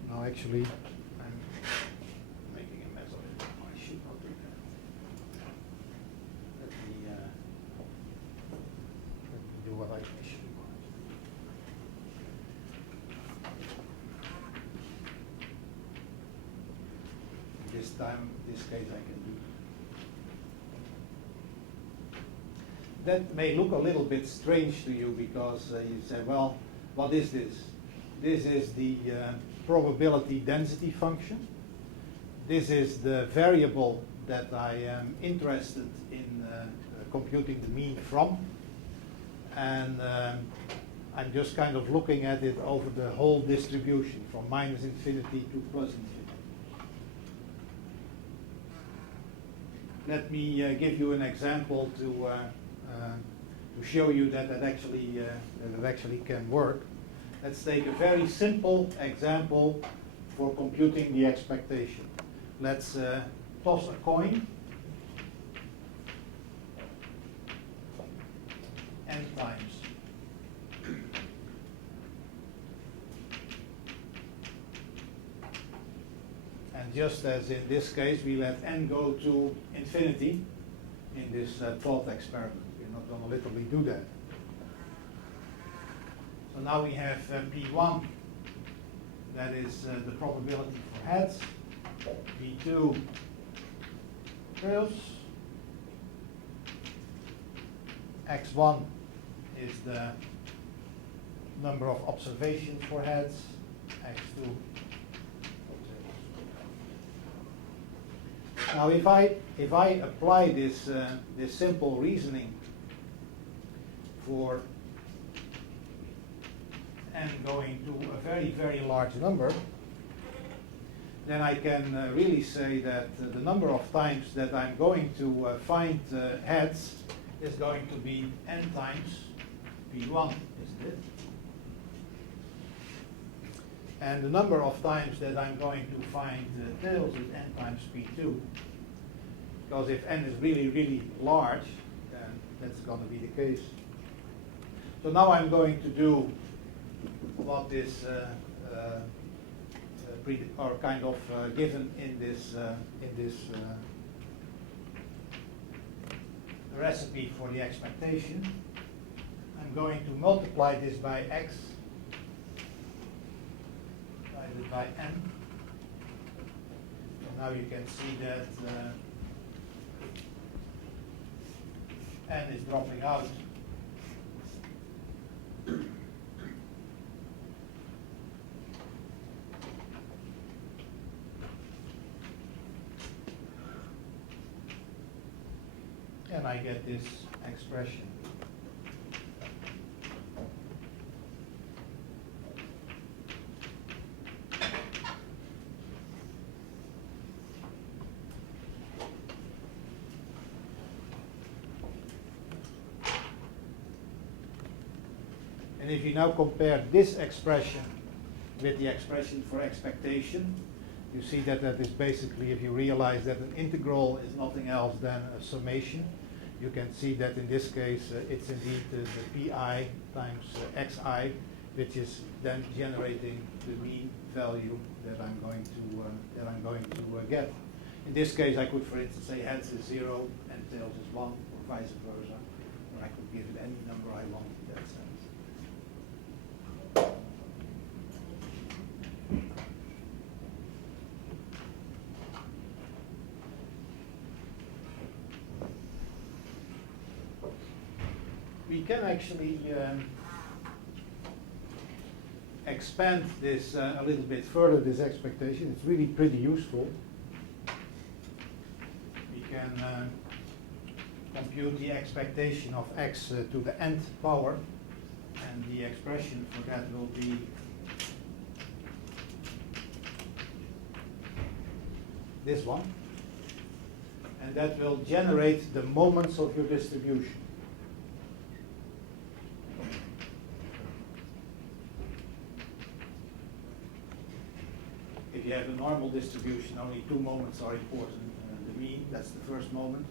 Now actually, I'm making a mess of it. I should not do that. Let me do what I should do. This time, this case I can do. That may look a little bit strange to you because you say, well, what is this? This is the probability density function. This is the variable that I am interested in computing the mean from. And I'm just kind of looking at it over the whole distribution from minus infinity to plus infinity. Let me give you an example to show you that it actually can work. Let's take a very simple example for computing the expectation. Let's toss a coin n times. And just as in this case, we let n go to infinity in this thought experiment. We're not going to literally do that. So now we have P1, that is the probability for heads, P2 tails, X1 is the number of observations for heads, X2 tails. Now if I apply this simple reasoning for n going to a very, very large number, then I can really say that the number of times that I'm going to find heads is going to be n times P1, isn't it? And the number of times that I'm going to find tails is n times P2. Because if n is really, really large, then that's going to be the case. So now I'm going to do what is given in this recipe for the expectation. I'm going to multiply this by x divided by n. So now you can see that n is dropping out. And I get this expression. And if you now compare this expression with the expression for expectation, you see that that is basically, if you realize that an integral is nothing else than a summation, you can see that in this case it's indeed the pi times xi, which is then generating the mean value that I'm going to get. In this case, I could, for instance, say heads is 0 and tails is 1, or vice versa, or I could give it any number I want in that sense. We can actually expand this a little bit further, this expectation. It's really pretty useful. We can compute the expectation of x to the nth power, and the expression for that will be this one, and that will generate the moments of your distribution. If you have a normal distribution, only two moments are important. The mean, that's the first moment,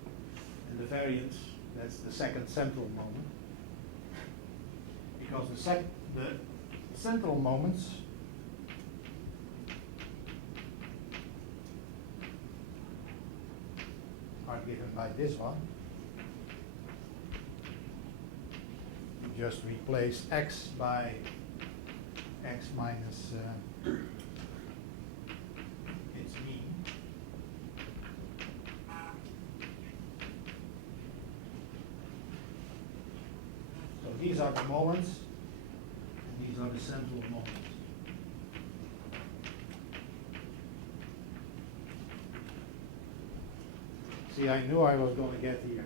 and the variance, that's the second central moment. Because the central moments are given by this one. You just replace x by x minus its mean. So these are the moments, and these are the central moments. See, I knew I was going to get here.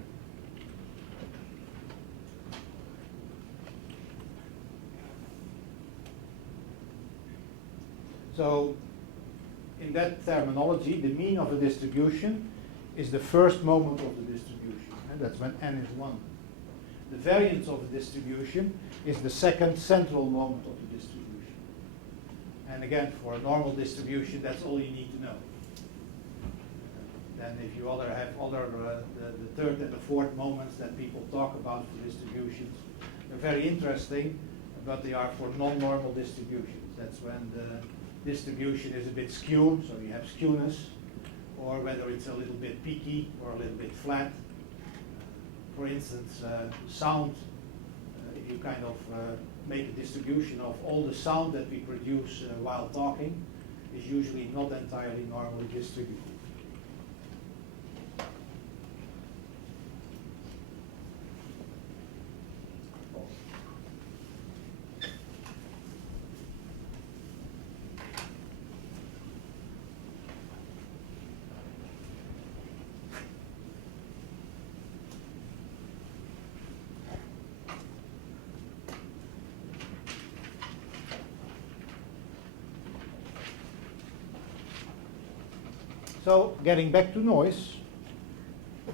So, in that terminology, the mean of a distribution is the first moment of the distribution, and that's when n is 1. The variance of a distribution is the second central moment of the distribution. And again, for a normal distribution, that's all you need to know. Then if you have the third and the fourth moments that people talk about for distributions, they're very interesting, but they are for non-normal distributions. That's when the distribution is a bit skewed, so you have skewness, or whether it's a little bit peaky or a little bit flat. For instance, sound, if you kind of make a distribution of all the sound that we produce while talking, is usually not entirely normally distributed. So, getting back to noise,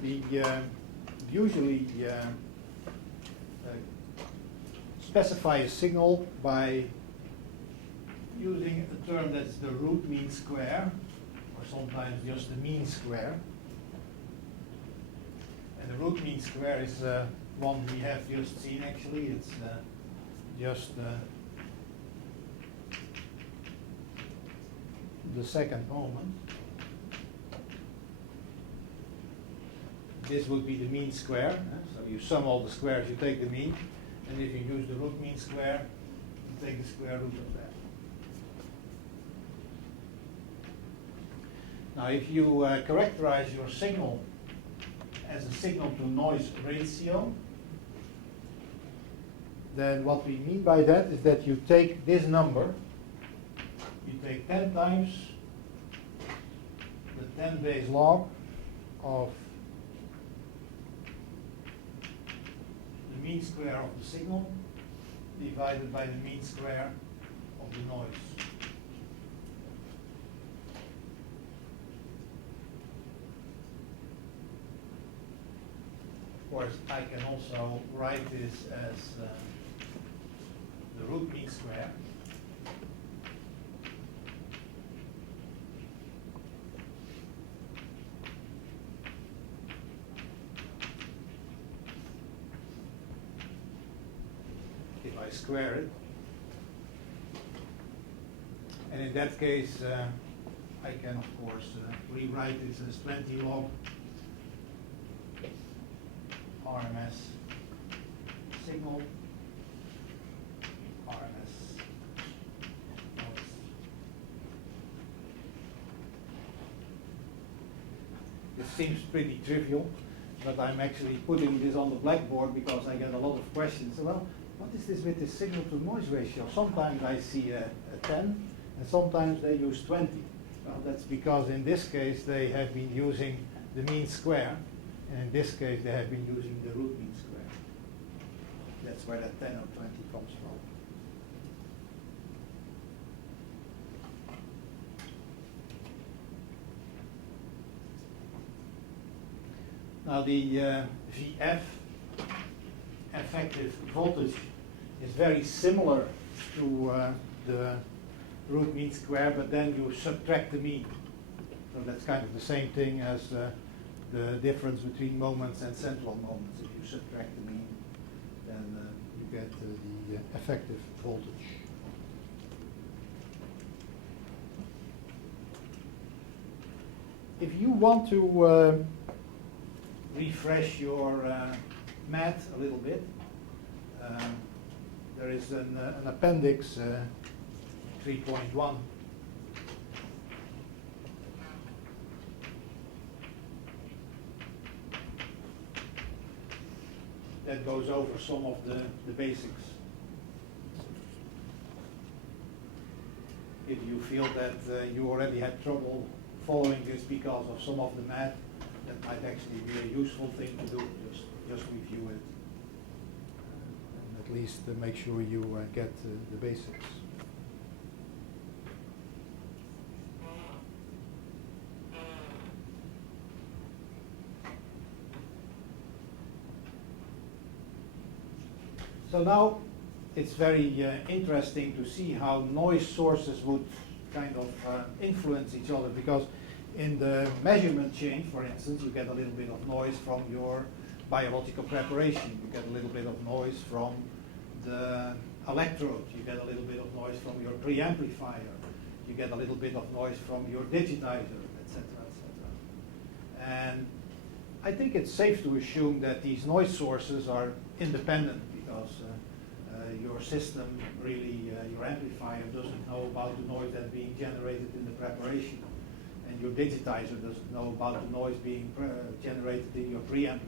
we usually specify a signal by using a term that's the root mean square, or sometimes just the mean square. And the root mean square is one we have just seen actually. It's just the second moment. This would be the mean square. So you sum all the squares, you take the mean, and if you use the root mean square, you take the square root of that. Now if you characterize your signal as a signal to noise ratio, then what we mean by that is that you take this number, you take 10 times the 10 base log of the mean square of the signal divided by the mean square of the noise. Of course, I can also write this as the root mean square. If I square it. And in that case, I can, of course, rewrite this as 20 log RMS signal, RMS noise. This seems pretty trivial, but I'm actually putting this on the blackboard because I get a lot of questions. Well, what is this with the signal to noise ratio? Sometimes I see a 10, and sometimes they use 20. Well, that's because in this case they have been using the mean square, and in this case they have been using the root mean square. That's where that 10 or 20 comes from. Now the VF, effective voltage, is very similar to the root mean square, but then you subtract the mean. So that's kind of the same thing as the difference between moments and central moments. If you subtract the mean, then you get the effective voltage. If you want to refresh your math a little bit, there is an appendix 3.1. That goes over some of the basics. If you feel that you already had trouble following this because of some of the math, that might actually be a useful thing to do. Just review it, and at least make sure you get the basics. So now it's very interesting to see how noise sources would kind of influence each other, because in the measurement chain, for instance, you get a little bit of noise from your biological preparation, you get a little bit of noise from the electrode, you get a little bit of noise from your preamplifier, you get a little bit of noise from your digitizer, etc., etc. And I think it's safe to assume that these noise sources are independent, because your system really, your amplifier doesn't know about the noise that's being generated in the preparation, and your digitizer doesn't know about the noise being generated in your preamplifier.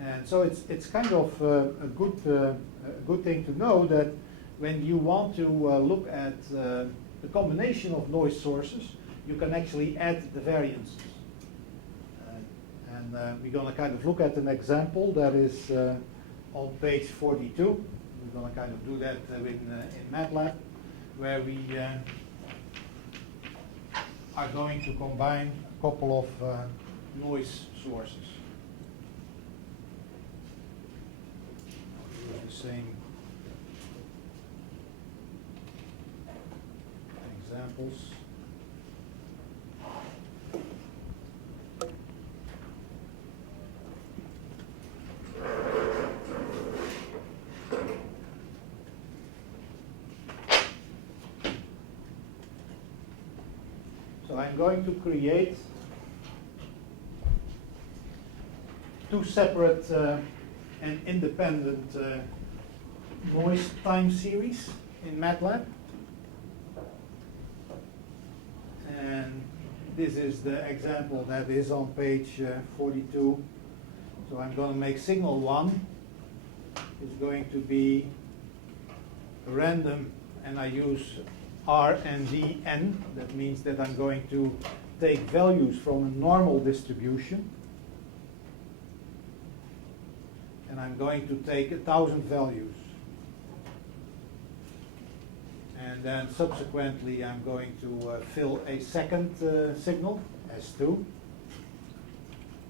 And so it's kind of a good thing to know that when you want to look at the combination of noise sources, you can actually add the variances. And we're going to kind of look at an example that is on page 42. We're going to kind of do that in MATLAB, where we are going to combine a couple of noise sources. I'll use the same examples. So I'm going to create two separate and independent noise time series in MATLAB. And this is the example that is on page 42. So I'm going to make signal 1 is going to be random, and I use R and D n. That means that I'm going to take values from a normal distribution, and I'm going to take 1,000 values. And then subsequently I'm going to fill a second signal, S2,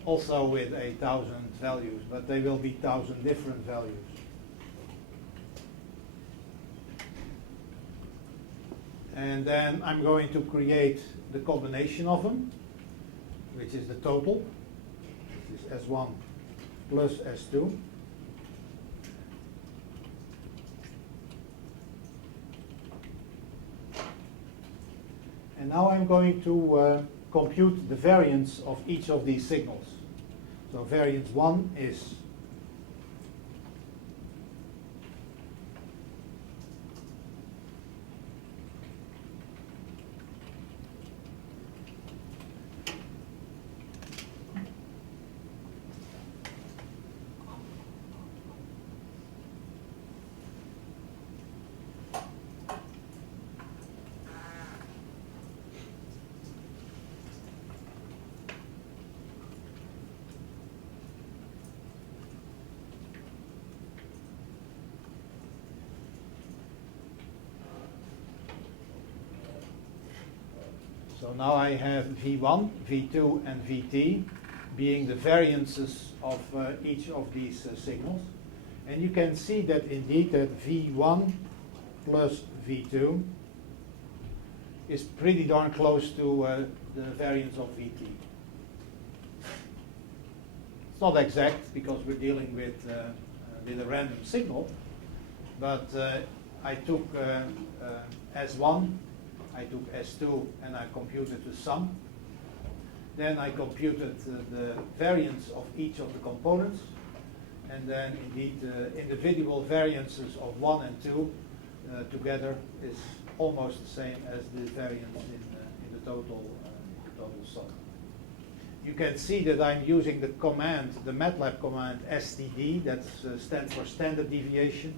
also with 1,000 values, but they will be 1,000 different values. And then I'm going to create the combination of them, which is the total. This is S1 plus S2. And now I'm going to compute the variance of each of these signals. So variance 1 is so now I have V1, V2, and Vt being the variances of each of these signals. And you can see that indeed that V1 plus V2 is pretty darn close to the variance of Vt. It's not exact because we're dealing with a random signal, but I took S1, I took S2, and I computed the sum. Then I computed the variance of each of the components, and then indeed the individual variances of 1 and 2 together is almost the same as the variance in the total sum. You can see that I'm using the command, the MATLAB command std, that stands for standard deviation,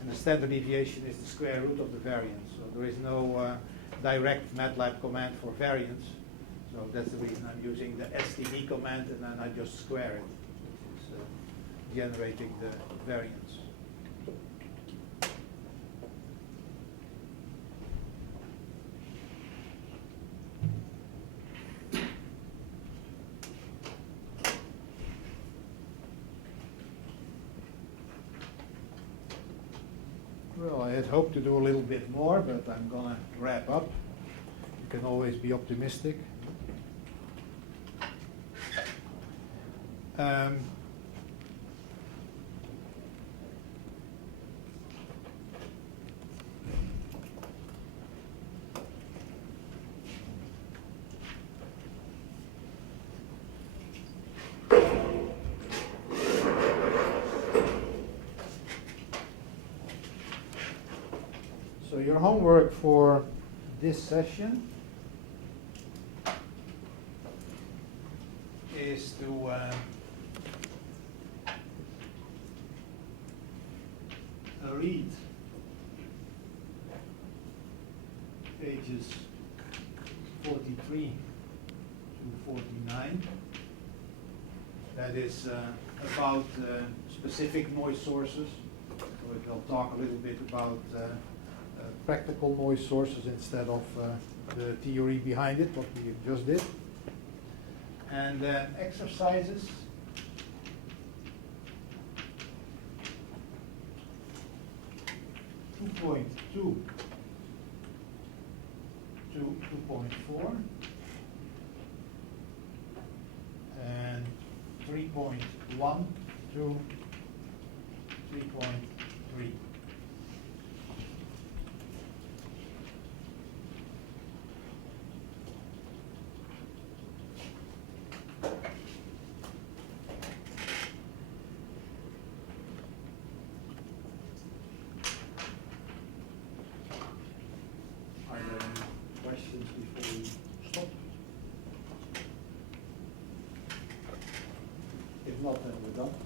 and the standard deviation is the square root of the variance. So there is no direct MATLAB command for variance. So that's the reason I'm using the std command, and then I just square it, which is generating the variance. Well, I had hoped to do a little bit more, but I'm going to wrap up. You can always be optimistic. So your homework for this session is to read pages 43 to 49. That is about specific noise sources. So it will talk a little bit about practical noise sources instead of the theory behind it, what we just did. And exercises. .2 to 2.4 and 3.1 to 3.3. Are there any questions before we stop? If not, then we're done.